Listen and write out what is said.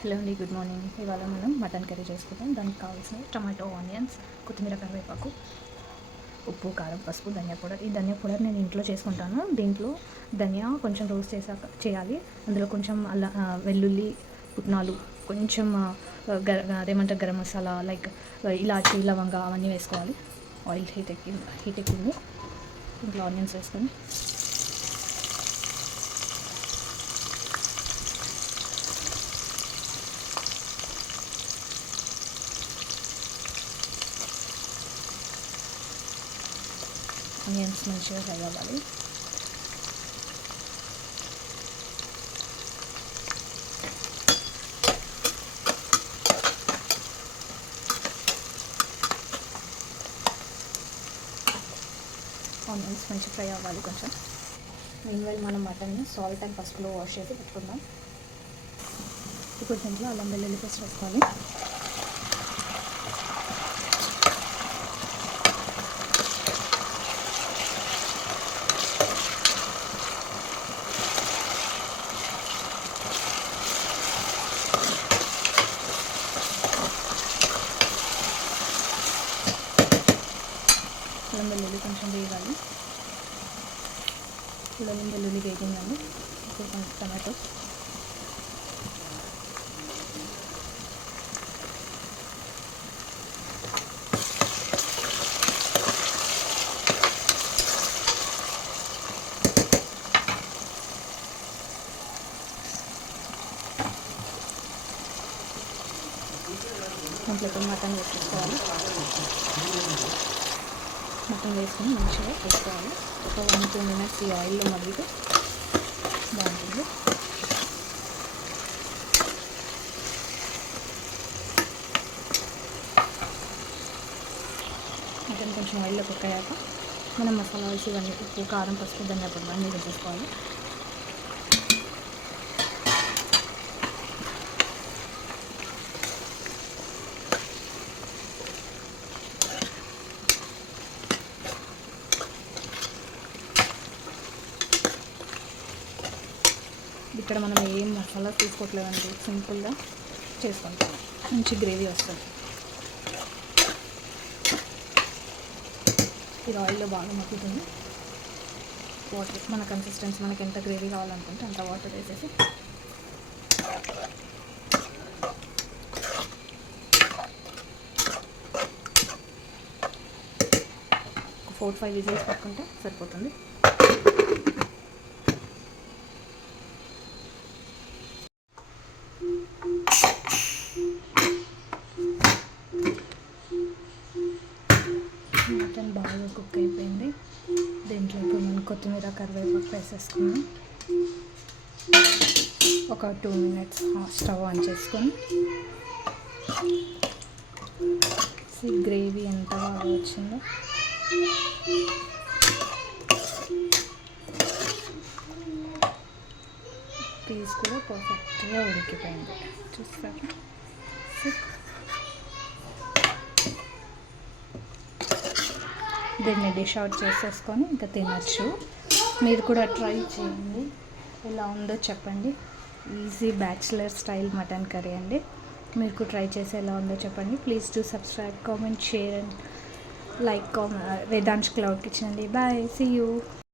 హలో అండి, good morning. ఇవాళ మనం మటన్ కర్రీ చేసుకుంటాం. దానికి కావాల్సిన టమాటో, ఆనియన్స్, కొత్తిమీర, కరివేపాకు, ఉప్పు, కారం, పసుపు, ధనియా పౌడర్. ఈ ధనియా పౌడర్ నేను ఇంట్లో చేసుకుంటాను. దీంట్లో ధనియా కొంచెం రోస్ట్ చేయాలి. అందులో కొంచెం వెల్లుల్లి, పుట్నాలు, కొంచెం అదేమంటారు గరం మసాలా, లైక్ ఇలాచి, లవంగా అవన్నీ వేసుకోవాలి. ఆయిల్ హీట్ ఎక్కింది. దీంట్లో ఆనియన్స్ వేసుకొని ఆనియన్స్ మంచిగా ఫ్రై అవ్వాలి. ఆనియన్స్ మంచిగా ఫ్రై అవ్వాలి కొంచెం. మీన్వైల్ మనం మటన్ని సాల్ట్ అండ్ పసుపులో వాష్ చేసి పెట్టుకుందాం. ఇప్పుడు దీంట్లో అల్లం వెల్లుల్లి పేస్ట్ వేసుకోవాలి. అల్లం వెల్లుల్లి కొంచెం వేయాలి. అల్లం వెల్లుల్లి వేగిందండి. ఇప్పుడు కొంచెం టమాటో, దాంట్లో మటన్ వేసుకోవాలి. మటన్ వేసుకొని మంచిగా వేసుకోవాలి. ఒక 1-2 మినిట్స్ ఈ ఆయిల్లో మగ్గితే బాగుంటుంది. మటన్ కొంచెం ఆయిల్లో కుక్ అయ్యాక మనం మసాలా వేసి ఇవన్నీ ఉప్పు, కారం, పసుపు, ధనియా పౌడర్ అన్నీ వేసేసుకోవాలి. ఇక్కడ మనం ఏం మసాలా తీసుకోవట్లేదండి, సింపుల్గా చేసుకుంటాం. మంచి గ్రేవీ వస్తుంది. ఇది ఆయిల్లో బాగా మగ్గుతుంది. వాటర్ మన కన్సిస్టెన్సీ, మనకి ఎంత గ్రేవీ కావాలనుకుంటే అంత వాటర్ వేసేసి 4-5 విజిల్స్ పెట్టుకుంటే సరిపోతుంది. మటన్ బాగా కుక్ అయిపోయింది. దీంట్లో ఇప్పుడు మనం కొత్తిమీర, కరివేపాకు వేసేసుకుని ఒక 2 మినిట్స్ స్టవ్ ఆన్ చేసుకొని గ్రేవీ ఎంత బాగా వచ్చిందో పీస్ కూడా పర్ఫెక్ట్గా ఉడికిపోయింది. చూస్తారా? దీన్ని డిష్ అవుట్ చేసేసుకొని ఇంకా తినచ్చు. మీరు కూడా ట్రై చేయండి, ఎలా ఉందో చెప్పండి. Easy bachelor style mutton curry అండి. మీరు కూడా ట్రై చేసి ఎలా ఉందో చెప్పండి. Please do subscribe, comment, share and like Vedansh cloud kitchen అండి. Bye, see you.